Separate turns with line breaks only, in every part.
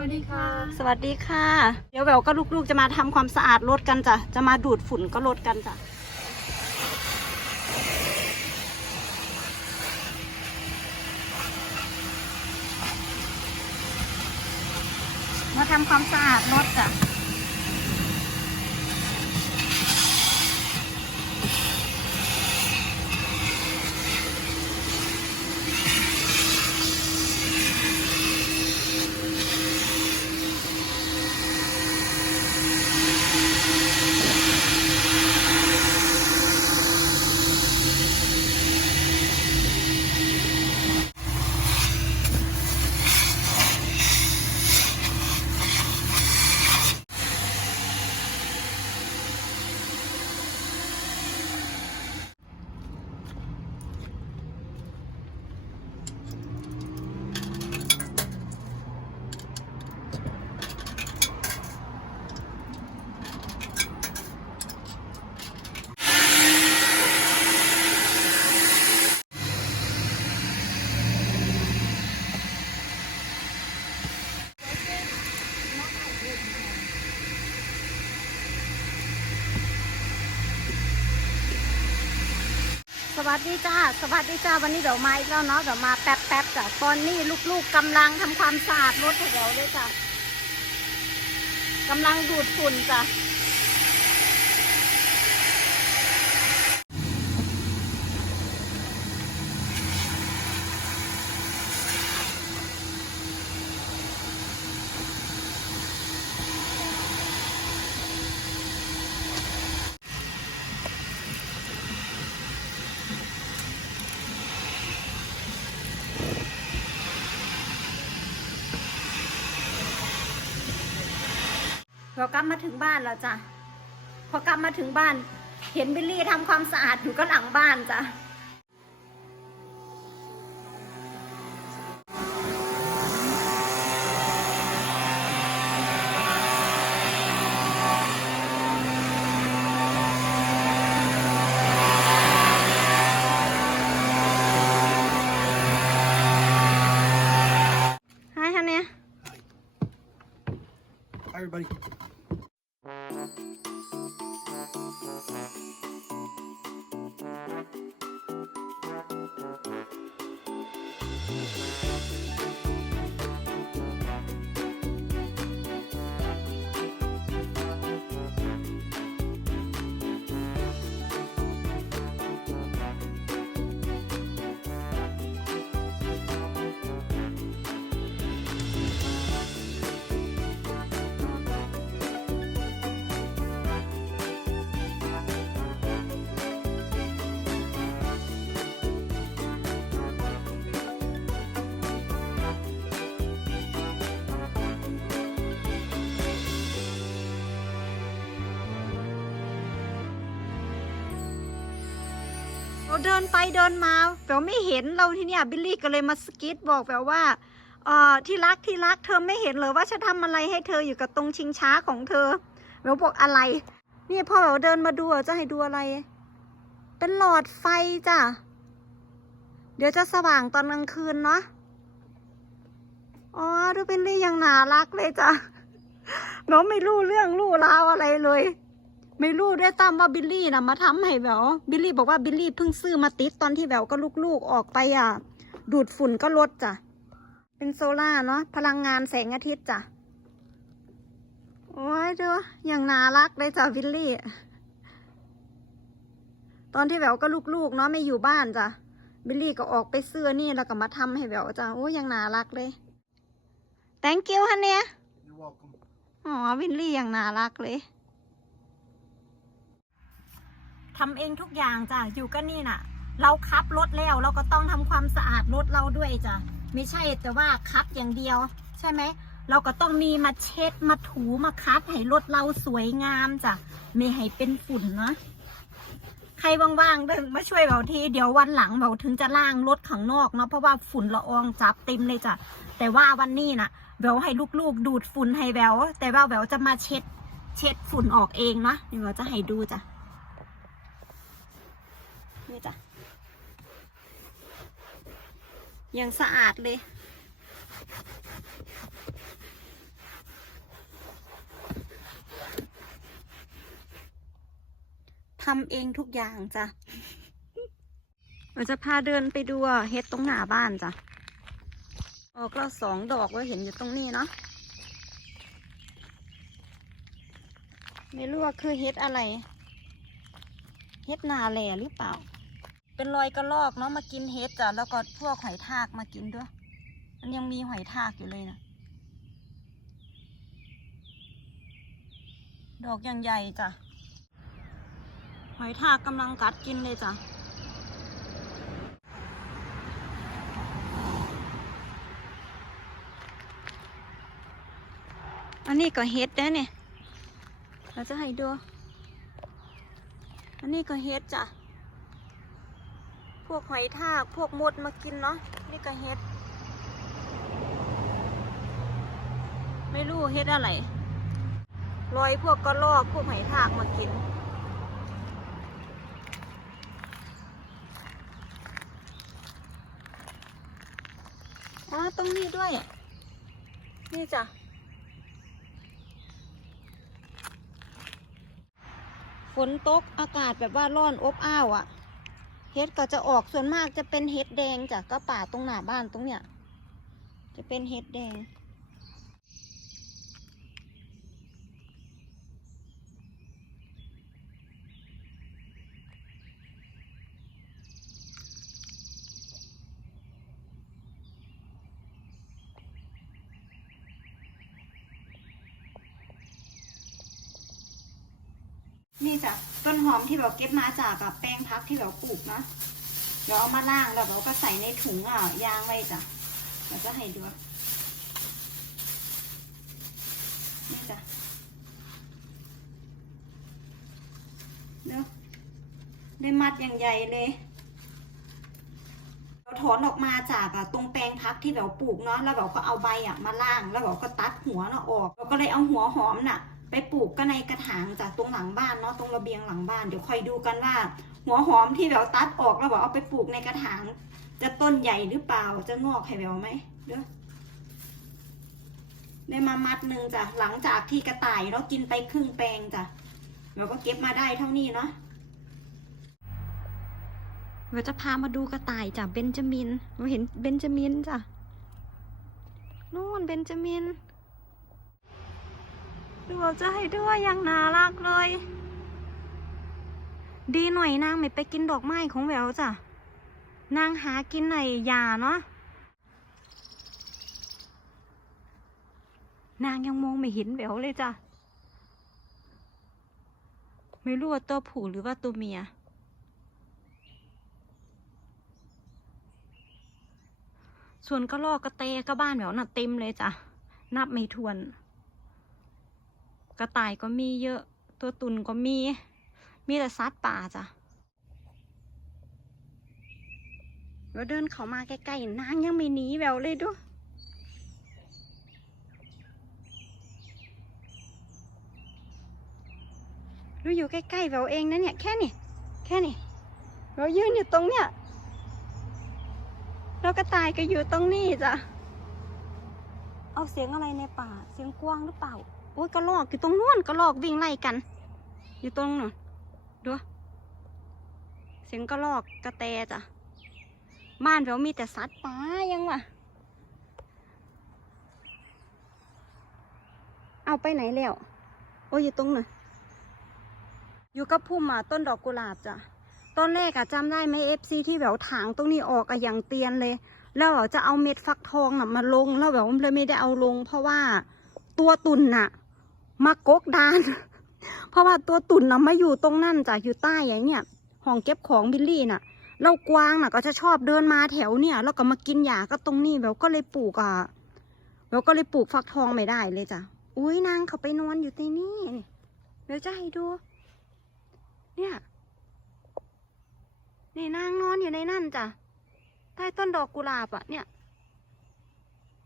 วัสดีค่ะ
สวัสดีค่ะ เดี๋ยวแววก็ลูกๆจะมาทำความสะอาดรถกันจ้ะ จะมาดูดฝุ่นก็รถกันจ้ะมาทำความสะอาดรถจ้ะ วัสดีจ้า สวัสดีจ้า วันนี้เดี๋ยวมาอีกแล้วเนาะ เดี๋ยวมาแป๊บแป๊บจ้ะตอนนี้ลูกๆกำลังทำความสะอาดรถให้เราด้วยจ้ะกำลังดูดฝุ่นจ้ะ เรากลับมาถึงบ้านแล้วจ้ะพอกลับมาถึงบ้าน เห็นบิลลี่ทำความสะอาดอยู่ก็หลังบ้านจ้ะ Hi, honey.
Hi, everybody.
เร เดินไปเดินมาแววไม่เห็นเราที่เนี่ยบิลลี่ก็เลยมาสกิดบอกแววว่าเอ่อที่รักที่รักเธอไม่เห็นเหรอว่าฉันทำอะไรให้เธออยู่กับตรงชิงช้าของเธอแววบอกอะไร นี่พ่อแววเดินมาดูจะให้ดูอะไร เป็นหลอดไฟจ้ะเดี๋ยวจะสว่างตอนกลางคืนเนาะอ๋อดูบิลลี่ยังน่ารักเลยจ้ะน้องไม่รู้เรื่องรู้ราวอะไรเลย ไม่รู้ด้วยตามว่าบิลลี่นะมาทำให้แววบิลลี่บอกว่าบิลลี่เพิ่งซื้อมาติดตอนที่แววก็ลูกๆออกไปอะ ดูดฝุ่นก็ลดจ้ะ เป็นโซล่าร์เนาะพลังงานแสงอาทิตย์จ้ะ โอ้ยเด้ออย่างน่ารักเลยจ้ะบิลลี่ ตอนที่แววก็ลูกๆเนาะไม่อยู่บ้านจ้ะบิลลี่ก็ออกไปซื้อนี่แล้วก็มาทำให้แววจ้ะโอ้ยอย่างน่ารักเลย thank you ฮันเนี่ย
You're welcome.
อ๋อวินลี่อย่างน่ารักเลย ทำเองทุกอย่างจ้ะอยู่ก็นี่น่ะ เราคับรถแล้วเราก็ต้องทำความสะอาดรถเราด้วยจ้ะไม่ใช่แต่ว่าคับอย่างเดียว ใช่ไหมเราก็ต้องมีมาเช็ดมาถูมาคับให้รถเราสวยงามจ้ะไม่ให้เป็นฝุ่นเนาะใครว่างๆเดินมาช่วยเราทีเดี๋ยววันหลังเราถึงจะล้างรถข้างนอกเนาะเพราะว่าฝุ่นละอองจับเต็มเลยจ้ะแต่ว่าวันนี้น่ะแววให้ลูกๆดูดฝุ่นให้แววแต่ว่าแววจะมาเช็ด เช็ดฝุ่นออกเองนะเดี๋ยวจะให้ดูจ้ะ จ้ะยังสะอาดเลยทำเองทุกอย่างจ้ะเราจะพาเดินไปดูเฮ็ดตรงหน้าบ้านจ้ะ ออกเราสองดอกเราเห็นอยู่ตรงนี้เนาะ ไม่รู้ว่าคือเฮ็ดอะไร เฮ็ดนาแหล่หรือเปล่า เป็นรอยกระรอกเนาะมากินเฮ็ดจ้ะแล้วก็พวกหอยทากมากินด้วย มันยังมีหอยทากอยู่เลยนะดอกยังใหญ่จ้ะหอยทากกำลังกัดกินเลยจ้ะอันนี้ก็เฮ็ดได้เนี่ย เราจะให้ดู อันนี้ก็เฮ็ดจ้ะ วกหอยทากพวกมดมากินเนาะนี่ก็เฮ็ด ไม่รู้เฮ็ดอะไรลอยพวกกระรอกพวกหอยทากมากินอ๋อตรงนี้ด้วย นี่จ้ะฝนตกอากาศแบบว่าร้อนอบอ้าวอะ่ะ เห็ดก็จะออกส่วนมากจะเป็นเห็ดแดงจากก็ป่าตรงหน้าบ้านตรงเนี้ยจะเป็นเห็ดแดง นี่จ้ะต้น หอมที่เราเก็บมาจากกับแป้งพักที่เราปลูกนะเดี๋ยวเอามาล่างแล้วเราก็ใส่ในถุงอะยางไว้จ้ะเราจะให้ดูนี่จ้ะเนาะได้มัดอย่างใหญ่เลยเราถอนออกมาจากตรงแปลงพักที่เราปลูกเนาะแล้วเราก็เอาใบอะมาล่าง แล้วเราก็ตัดหัวเนาะออกเราก็เลยเอาหัวหอมน่ะ ไปปลูกก็ในกระถางจากตรงหลังบ้านเนาะตรงระเบียงหลังบ้านเดี๋ยวคอยดูกันว่า หัวหอมที่เราตัดออกแล้วเราเอาไปปลูกในกระถาง จะต้นใหญ่หรือเปล่าจะงอกให้เราไหมเด้อได้มามัดหนึ่งจ้ะหลังจากที่กระต่ายเรากินไปครึ่งแปลงจ้ะเราก็เก็บมาได้เท่านี้เนาะเราจะพามาดูกระต่ายจ้ะเบนจามินเราเห็นเบนจามินจ้ะนู่นเบนจามิน ดูจะให้ด้วยยังน่ารักเลย ดีหน่อยนางไม่ไปกินดอกไม้ของแววจ้ะ นางหากินไหนยาเนาะ นางยังมองไม่เห็นแววเลยจ้ะ ไม่รู้ว่าตัวผู้หรือว่าตัวเมีย ส่วนกระรอกกระเตกระบ้านแววน่ะเต็มเลยจ้ะ นับไม่ถ้วน กระต่ายก็มีเยอะ ตัวตุ่นก็มี มีแต่ซัดป่าจ้ะเราเดินเข้ามาใกล้ๆนางยังไม่หนีแววเลยดูดูอยู่ใกล้ๆแววเองนะเนี่ยแค่นี้แค่นี้เรายืนอยู่ตรงเนี้ยแล้วกระต่ายก็อยู่ตรงนี้จ้ะ เอาเสียงอะไรในป่า เสียงกวางหรือเปล่า โอ้ยกระลอกอยู่ตรงนู้นกระลอกวิ่งไล่กัน อยู่ตรงนู้นดูเสียงกระลอกกระแตจ้ะบ้านเรามีแต่สัตว์ป่ายังวะเอาไปไหนแล้ว โอ้ยอยู่ตรงนู้นอยู่กับพุ่มอะต้นดอกกุหลาบจ้ะต้นแรกอะจำได้ไหมเอฟซีที่แบบถางตรงนี้ออกอะอย่างเตียนเลย แล้วเราจะเอาเม็ดฟักทองน่ะมาลงแล้วแบบเลยไม่ได้เอาลง เพราะว่าตัวตุ่นน่ะ มากกดาน เพราะว่าตัวตุ่นน่ะมาอยู่ตรงนั่นจ้ะอยู่ใต้อย่างเนี้ยห้องเก็บของบิลลี่น่ะเรากวางน่ะก็จะชอบเดินมาแถวเนี่ย แล้วก็มากินหญ้าก็ตรงนี้แบบก็เลยปลูกอะแบบก็เลยปลูกฟักทองไม่ได้เลยจ้ะ อุ้ยนางเขาไปนอนอยู่ในนี่นี่เดี๋ยวจะให้ดู เนี่ยนี่นางนอนอยู่ในนั่นจ้ะ ใต้ต้นดอกกุหลาบอะเนี่ย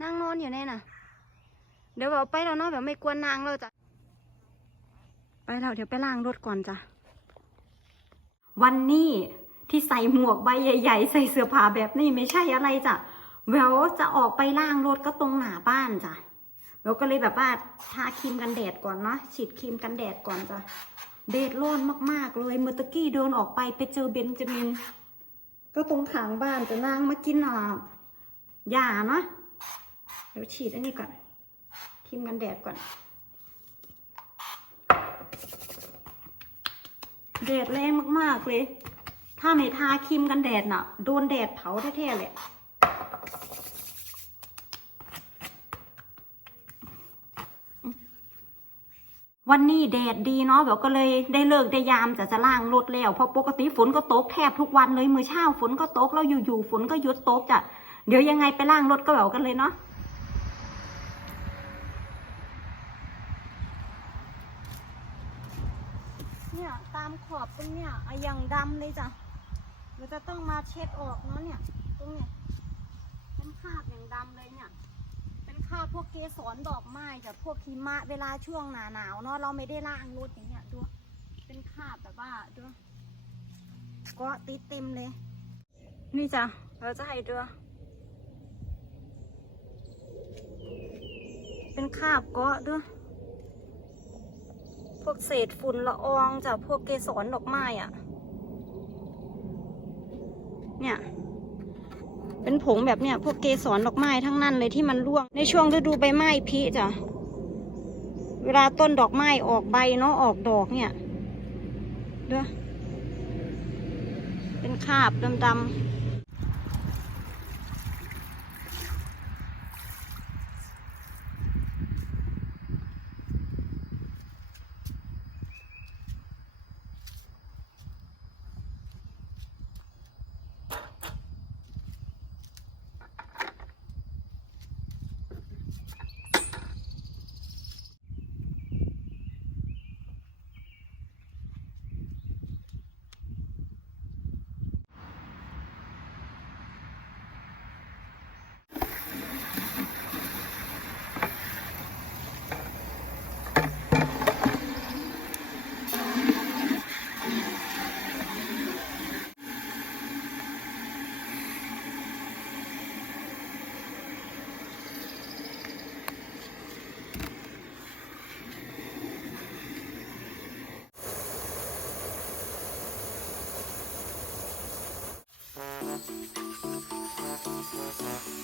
นางนอนอยู่ในน่ะ เดี๋ยวแบบไปแล้วเนาะแบบไม่กวนนางเลยจ้ะ ไปแล้วเดี๋ยวไปล้างรถก่อนจ้ะ วันนี้ที่ใส่หมวกใบใหญ่ ๆ ใส่เสื้อผ้าแบบนี้ไม่ใช่อะไรจ้ะแววจะออกไปล้างรถก็ตรงหน้าบ้านจ้ะแววก็เลยแบบว่าทาครีมกันแดดก่อนเนาะฉีดครีมกันแดดก่อนจ้ะเดดร้อนมากๆเลยเมื่อตะกี้เดินออกไปไปเจอเบนจามิน ก็ตรงขางบ้านจะนางมากินอะยาเนาะเดี๋ยวฉีดอันนี้ก่อน มกันแดดก่อน แดดแรงมากๆเลย ถ้าไม่ทาครีมกันแดดน่ะ โดนแดดเผาแท้ๆเลยวันนี้แดดดีเนาะแบบก็เลยได้เลิกได้ยามจะจะล่างรถแล้วเพราะปกติฝนก็ตกแทบทุกวันเลยมือเช้าฝนก็ตกแล้วอยู่ๆฝนก็หยุดตกจ้ะเดี๋ยวยังไงไปล่างรถก็แบบกันเลยเนาะเนี่ยตามข อบตรงเนี่ยอะอย่างดำเลยจ้ะเราจะต้องมาเช็ดออกเนาะเนี่ย ตรงเนี่ยเป็นคราบอย่างดำเลยเนี่ย เป็นคราบพวกเกสรดอกไม้จากพวกหิมะเวลาช่วงหนาหนาวเนาะเราไม่ได้ล้างรถอย่างเงี้ยดูเป็นคราบแบบว่าดูก็ติดเต็มเลย นี่จ้ะเราจะให้ดูเป็นคราบเก็ด้วย พวกเศษฝุ่นละอองจากพวกเกสรดอกไม้อะเนี่ยเป็นผงแบบเนี้ยพวกเกสรดอกไม้ทั้งนั้นเลยที่มันร่วงในช่วงฤดูใบไม้ผลิจ้ะเวลาต้นดอกไม้ออกใบเนาะออกดอกเนี่ยเด้อเป็นคราบดำนั่ Thank you.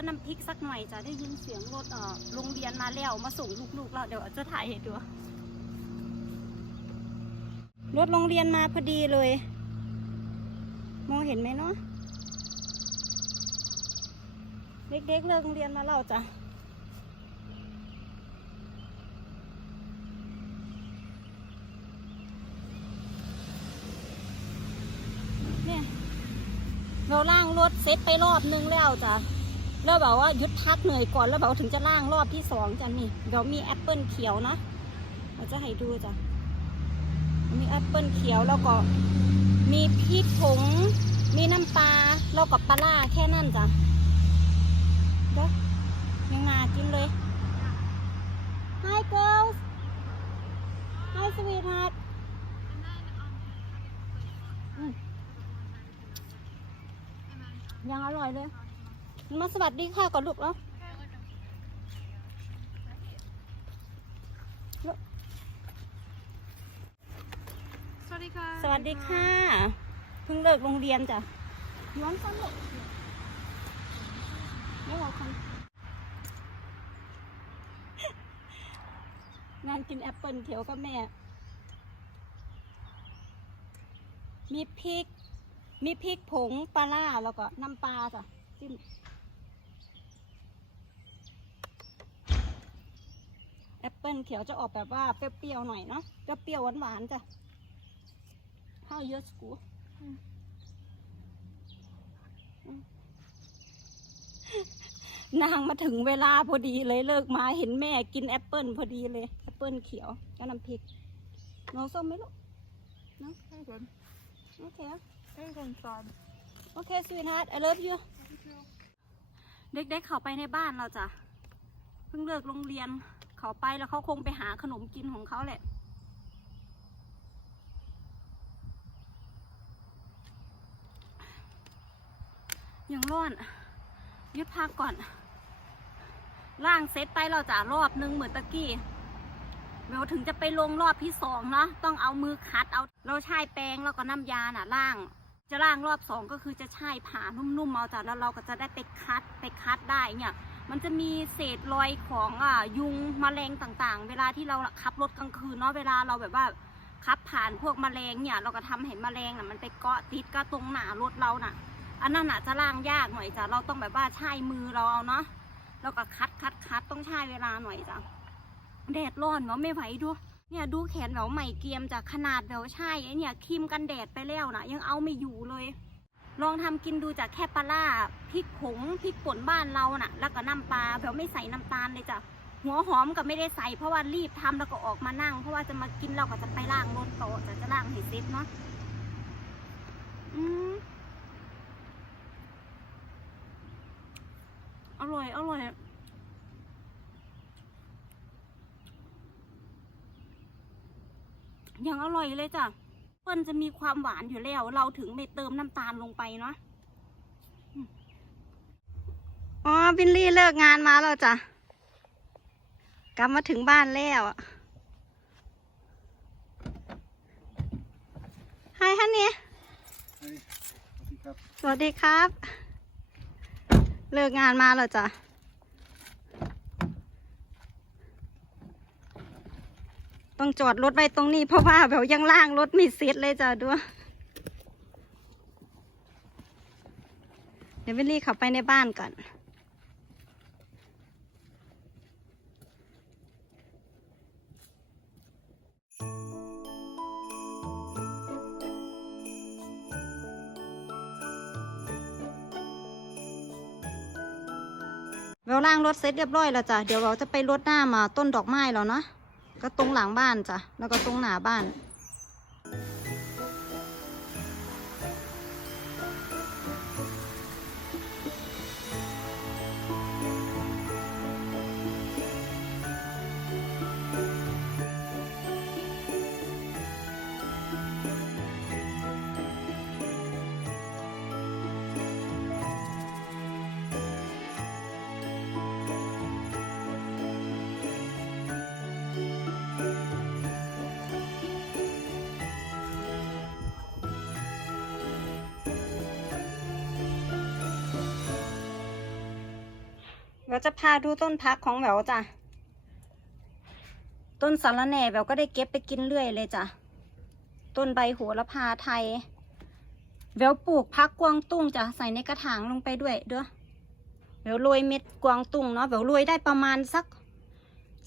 ก็น้ำพริกสักหน่อยจะได้ยินเสียงรถเอ่อโรงเรียนมาแล้วมาส่งลูกๆแล้วเดี๋ยวจะถ่ายให้ดูรถโรงเรียนมาพอดีเลย มองเห็นไหมเนาะเด็กๆเลิกโรงเรียนมาแล้วจ้ะเนี่ยเราล่างรถเซ็ตไปรอบนึงแล้วจ้ะ แล้วแบบว่าหยุดพักเหนื่อยก่อนแล้วแบบว่าถึงจะล่างรอบที่สองจ้ะนี่เดี๋ยวมีแอปเปิลเขียวนะเราจะให้ดูจ้ะมีแอปเปิลเขียวแล้วก็มีพริกผงมีน้ำปลาแล้วก็ปลาร้าแค่นั้นจ้ะเด้อยังงากินเลย Hi girls Hi sweetheart ยังอร่อยเลย มาสวัสดีค่ะก่อนลูกแล้ว
สวัสดีค่ะ
สวัสดีค่ะ เพิ่งเลิกโรงเรียนจ้ะย้อนสนุกไม่เราคนงานกินแอปเปิลเขียวกับแม่ มีพริก มีพริกผงปลาล่าแล้วก็น้ำปลาจ้ะจิ้ม ปิลเขียวจะออกแบบว่าเปรี้ยวๆหน่อยเนาะเปรี้ยวๆหวานๆจ้ะ How your school
อืม
อืมนางมาถึงเวลาพอดีเลยเลิกมาเห็นแม่กินแอปเปิลพอดีเลยแอปเปิลเขียวกับน้ำพริกน้องส้มไหมลูก
ให้คน
โอเค
ให้คนสอน
โอเค สวีทฮาร์ด I love you เด็กๆเขาไปในบ้านเราจ้ะ เพิ่งเลิกโรงเรียน เขาไปแล้วเขาคงไปหาขนมกินของเขาแหละ ยังร้อนยุดพักก่อน ล่างเซตไปเราจะรอบนึงเหมือนตะกี้เดี๋ยวถึงจะไปลงรอบที่สองเนาะต้องเอามือคัดเอาเราใช้แป้งแล้วก็น้ำยาน่ะล่าง จะล่างรอบสองก็คือจะใช้ผ่านุ่มๆเอาจ้ะแล้วเราก็จะได้ไปคัดไปคัดได้เนี่ย มันจะมีเศษรอยของอะยุงแมลงต่างๆ เวลาที่เราขับรถกลางคืนเนาะเวลาเราแบบว่าขับผ่านพวกแมลงเนี่ยเราก็ทำให้แมลงน่ะมันไปเกาะติดกับตรงหน้ารถเราน่ะ อันนั้นน่ะจะล่างยากหน่อยจ้ะเราต้องแบบว่าใช้มือเราเอาเนาะแล้วก็คัดคัดคัดต้องใช้เวลาหน่อยจ้ะแดดร้อนเนาะไม่ไหวดูเนี่ยดูแขนแหวใหม่เกียมจากขนาดแหววใช่ไอเนี่ยครีมกันแดดไปแล้วนะยังเอาไม่อยู่เลย ลองทำกินดูจากแค่ปลาล่าพริกผงพริกป่นบ้านเราน่ะ แล้วก็น้ำปลาแหววไม่ใส่น้ำตาลเลยจ้ะหัวหอมก็ไม่ได้ใส่เพราะว่ารีบทำแล้วก็ออกมานั่ง เพราะว่าจะมากินเราก็จะไปล้างรถโตะจะจะล้างให้เสร็จเนาะอืมอร่อย อร่อยยังอร่อยเลยจ้ะ ปิ้ลจะมีความหวานอยู่แล้ว เราถึงไม่เติมน้ำตาลลงไปเนาะอืมอ๋อบิลลี่เลิกงานมาแล้วจ้ะกลับมาถึงบ้านแล้วอะไฮฮันนี่
เฮ้ยสวัสดีครับ
สวัสดีครับ เลิกงานมาแล้วจ้ะ ต้องจอดรถไว้ตรงนี้เพราะว่าแบบยังล่างรถไมีเซ็ตเลยจ้ะด้วยเดี๋ยววิลลี่เข้าไปในบ้านก่อน เราล่างรถเสร็จเรียบร้อยแล้วจ้ะ เดี๋ยวเราจะไปรดน้ามาต้นดอกไม้แล้วเนาะ ก็ตรงหลังบ้านจ้ะ แล้วก็ตรงหน้าบ้าน เราจะพาดูต้นพักของแหววจ้ะ ต้นสาระแหน่แหววก็ได้เก็บไปกินเรื่อยเลยจ้ะ ต้นใบโหระพาไทยแหววปลูกพักกวางตุ้งจ้ะใส่ในกระถางลงไปด้วยเด้อแหววโรยเม็ดกวางตุ้งเนาะแหววโรยได้ประมาณสัก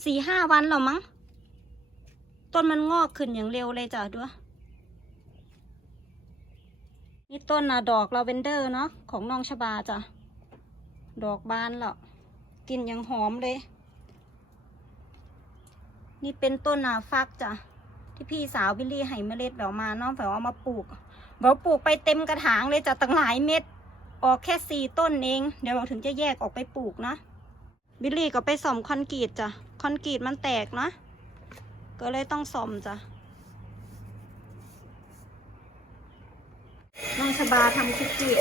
สี่ห้าวันแล้วมั้ง ต้นมันงอกขึ้นอย่างเร็วเลยจ้ะด้วยนี่ต้นนะดอกลาเวนเดอร์เนาะของน้องชบาจ้ะ ดอกบานแล้ว กลิ่นยังหอมเลย นี่เป็นต้นนาฟักจ้ะ ที่พี่สาวบิลลี่ให้เมล็ดแววมาเนาะแววเอามาปลูกแววปลูกไปเต็มกระถางเลยจ้ะตั้งหลายเม็ด ออกแค่สี่ต้นเอง เดี๋ยวเราถึงจะแยกออกไปปลูกนะ บิลลี่ก็ไปส่อมคอนกรีตจ้ะ คอนกรีตมันแตกนะ ก็เลยต้องส่อมจ้ะน้องชบาทำคุกกี้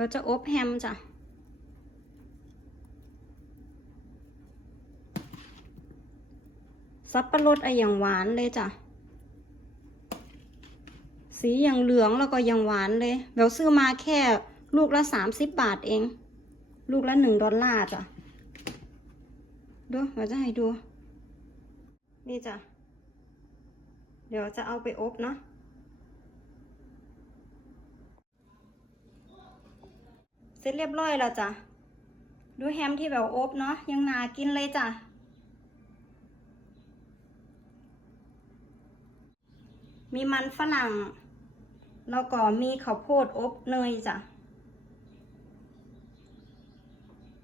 เราจะอบแฮมจ้ะ สับปะรดอะอย่างหวานเลยจ้ะ สีอย่างเหลืองแล้วก็อย่างหวานเลยเราซื้อมาแค่ลูกละสามสิบบาทเอง ลูกละหนึ่งดอลลาร์จ้ะ ดูเราจะให้ดู นี่จ้ะ เดี๋ยวจะเอาไปอบเนาะ เสร็จเรียบร้อยแล้วจ้ะ ดูแฮมที่แบบอบเนาะยังนากินเลยจ้ะ มีมันฝรั่ง แล้วก็มีข้าวโพดอบเนยจ้ะ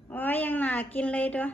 โอ้ยยังนากินเลยเด้อ